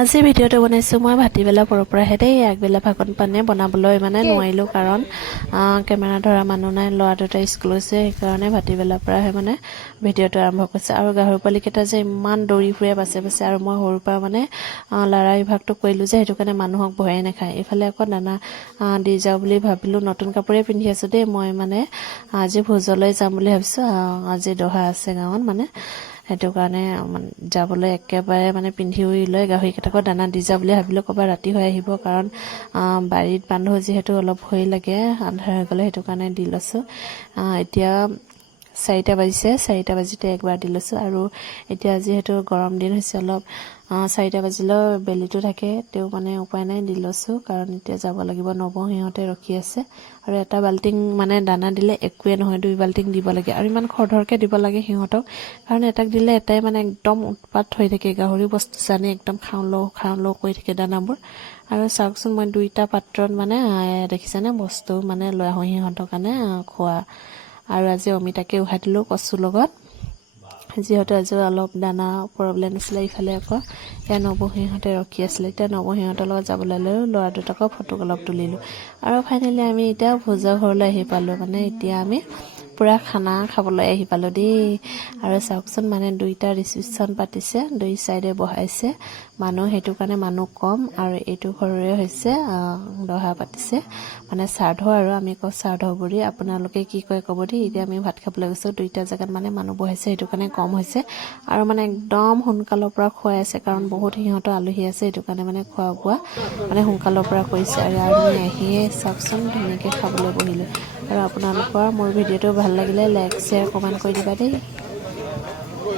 আজি ভিডিঅ'টো বনাইছোঁ মই ভাটিবেলা পৰপৰাহে দেই আগবেলা ভাগত পানে বনাবলৈ মানে নোৱাৰিলোঁ কাৰণ কেমেৰা ধৰা মানুহ নাই ল'ৰা দুটা স্কুল হৈছে সেইকাৰণে ভাটিবেলাৰ পৰাহে মানে ভিডিঅ'টো আৰম্ভ কৰিছে আৰু গাহৰি পোৱালিকেইটা যে ইমান দৌৰি ফুৰে বাছে বাছে আৰু মই সৰুৰ পৰা মানে লৰাই বিভাগটো কৰিলোঁ যে সেইটো কাৰণে মানুহক ভয়ে নাখায় এইফালে আকৌ দানা দি যাওঁ বুলি ভাবিলোঁ নতুন কাপোৰে পিন্ধি আছোঁ দেই মই মানে আজি ভোজলৈ যাম বুলি ভাবিছোঁ আজি দহা আছে গাঁৱত মানে সেইটো কাৰণে যাবলৈ একেবাৰে মানে পিন্ধি উৰি লৈ গাহৰিকেইটাকো দানা দি যা বুলি ভাবিলোঁ ক'ৰবাত ৰাতি হৈ আহিব কাৰণ বাৰীত বান্ধো যিহেতু অলপ ভয় লাগে আন্ধাৰ হৈ গ'লে সেইটো কাৰণে দি লৈছোঁ এতিয়া 4টা বাজিছে 4টা বাজিতে একবাৰ দি লৈছোঁ আৰু এতিয়া যিহেতু গৰম দিন হৈছে অলপ 4টা বাজিলেও বেলিটো থাকে তেও মানে উপায় নাই দি লৈছোঁ কাৰণ এতিয়া যাব লাগিব নবৌ সিহঁতে ৰখি আছে আৰু এটা বাল্টিং মানে দানা দিলে একোৱে নহয় 2 বাল্টিং দিব লাগে আৰু ইমান খৰধৰকৈ দিব লাগে সিহঁতক কাৰণ এটাক দিলে এটাই মানে একদম উৎপাত হৈ থাকে গাহৰি বস্তু জানে একদম খাওঁ লওঁ কৰি থাকে দানাবোৰ আৰু চাওকচোন মই 2টা পাত্ৰত মানে দেখিছেনে বস্তু মানে লৈ আহোঁ সিহঁতৰ কাৰণে খোৱা আৰু আজি অমিতাকে উহাই দিলোঁ কচুৰ লগত যিহেতু আজি অলপ দানা প্ৰব্লেম আছিলে ইফালে আকৌ এতিয়া নবৌহিহঁতে ৰখি আছিলে এতিয়া নবৌহিহঁতৰ লগত যাবলৈ লৈ ল'ৰা দুটাকো ফটো অলপ তুলিলোঁ আৰু ফাইনেলি আমি এতিয়া ভোজৰ ঘৰলৈ আহি পালোঁ মানে এতিয়া আমি পুৰা খানা খাবলৈ আহি পালোঁ দেই আৰু চাওকচোন মানে 2টা ৰিচিপশ্যন পাতিছে 2 চাইডে বহাইছে মানুহ সেইটো কাৰণে মানুহ কম আৰু এইটো ঘৰৰে হৈছে দহা পাতিছে মানে শ্ৰাদ্ধ আৰু আমি কওঁ শ্ৰাদ্ধ বুলি আপোনালোকে কি কয় ক'ব দেই এতিয়া আমি ভাত খাবলৈ গৈছোঁ 2টা জেগাত মানে মানুহ বহাইছে সেইটো কাৰণে কম হৈছে আৰু মানে একদম সোনকালৰ পৰা খুৱাই আছে কাৰণ বহুত সিহঁতৰ আলহী আছে সেইটো কাৰণে মানে খোৱা বোৱা মানে সোনকালৰ পৰা কৰিছে আৰু আমি আহিয়ে চাওকচোন ধুনীয়াকৈ খাবলৈ বহিলোঁ আৰু আপোনালোকৰ মোৰ ভিডিঅ'টো ভাল লাগিলে লাইক শ্বেয়াৰ কমেণ্ট কৰি দিবা দেই।